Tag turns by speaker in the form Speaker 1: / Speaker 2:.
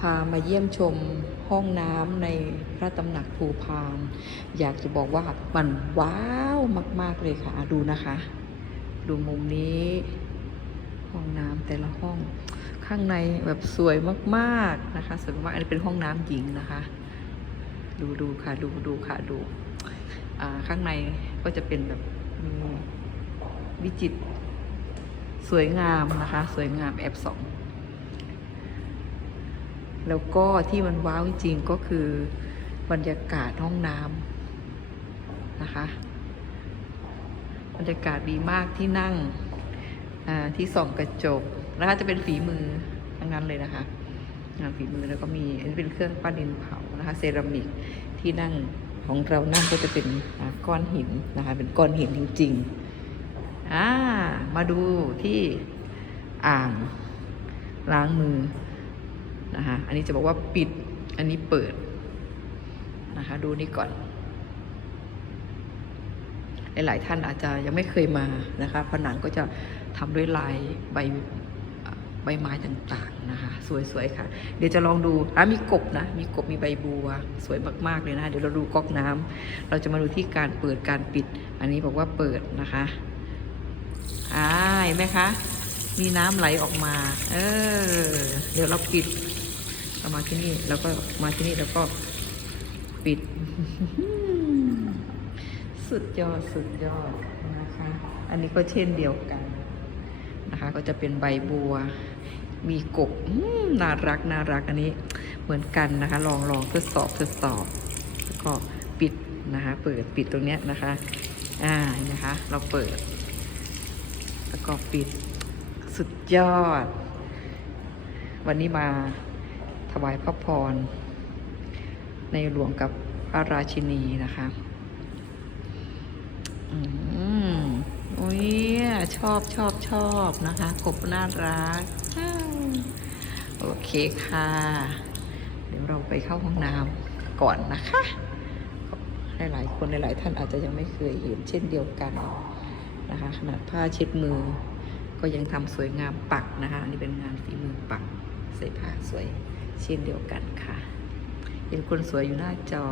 Speaker 1: พามาเยี่ยมชมห้องน้ำในพระตำหนักภูพาน อยากจะบอกว่ามันว้าวมาก ๆ เลยค่ะ ดูนะคะ ดูมุมนี้ ห้องน้ำแต่ละห้อง ข้างในแบบสวยมากๆนะคะสวยมากๆอันนี้เป็นห้องน้ำหญิงนะคะ ดูดูค่ะ ดูดูค่ะดูข้างในก็จะเป็นแบบวิจิตรสวยงามนะคะ สวยงามแอบสอง แล้วก็ที่มันว้าวจริงก็คือบรรยากาศห้องน้ำนะคะ บรรยากาศดีมากที่นั่งที่ส่องกระจกนะคะจะเป็นฝีมือทั้งนั้นเลยนะคะ งานฝีมือแล้วก็มีอันนี้เป็นเครื่องปั้นดินเผานะคะ เซรามิกที่นั่งของเรานั่งก็จะเป็นก้อนหินนะคะ เป็นก้อนหินจริงๆอ่ามาดูที่อ่างล้างมือ นะคะอันนี้จะบอกว่าปิดอันนี้เปิดนะคะดูนี่ก่อน หลายๆท่านอาจจะยังไม่เคยมานะคะผนังก็จะทำด้วยลายใบใบไม้ต่างๆนะคะสวยๆค่ะ เดี๋ยวจะลองดูอะมีกบนะ มีกบมีใบบัว สวยมากๆเลยนะ เดี๋ยวเราดูก๊อกน้ำเราจะมาดูที่การเปิดการปิด อันนี้บอกว่าเปิดนะคะอ่าเห็นไหมคะ มีน้ำไหลออกมา เออ เดี๋ยวเราปิดเรามาที่นี่แล้วก็มาที่นี่แล้วก็ปิด สุดยอดสุดยอดนะคะ อันนี้ก็เช่นเดียวกันนะคะ ก็จะเป็นใบบัว มีกบน่ารักน่ารักอันนี้เหมือนกันนะคะ ลองลองทดสอบทดสอบแล้วก็ปิดนะคะ เปิดปิดตรงเนี้ยนะคะ อ่านะคะ เราเปิด แล้วก็ปิด สุดยอด วันนี้มาถวายพระพร ในหลวงกับพระราชินีนะคะ อืมโอ้ยชอบชอบชอบนะคะ กบน่ารัก โอเคค่ะ เดี๋ยวเราไปเข้าห้องน้ำก่อนนะคะหลายๆคนหลายๆท่านอาจจะยังไม่เคยเห็นเช่นเดียวกันนะคะขนาดผ้าเช็ดมือ ก็ยังทำสวยงามปักนะคะอันนี้เป็นงานฝีมือปักใส่ผ้าสวยเช่นเดียวกันค่ะ เห็นคนสวยอยู่หน้าจอ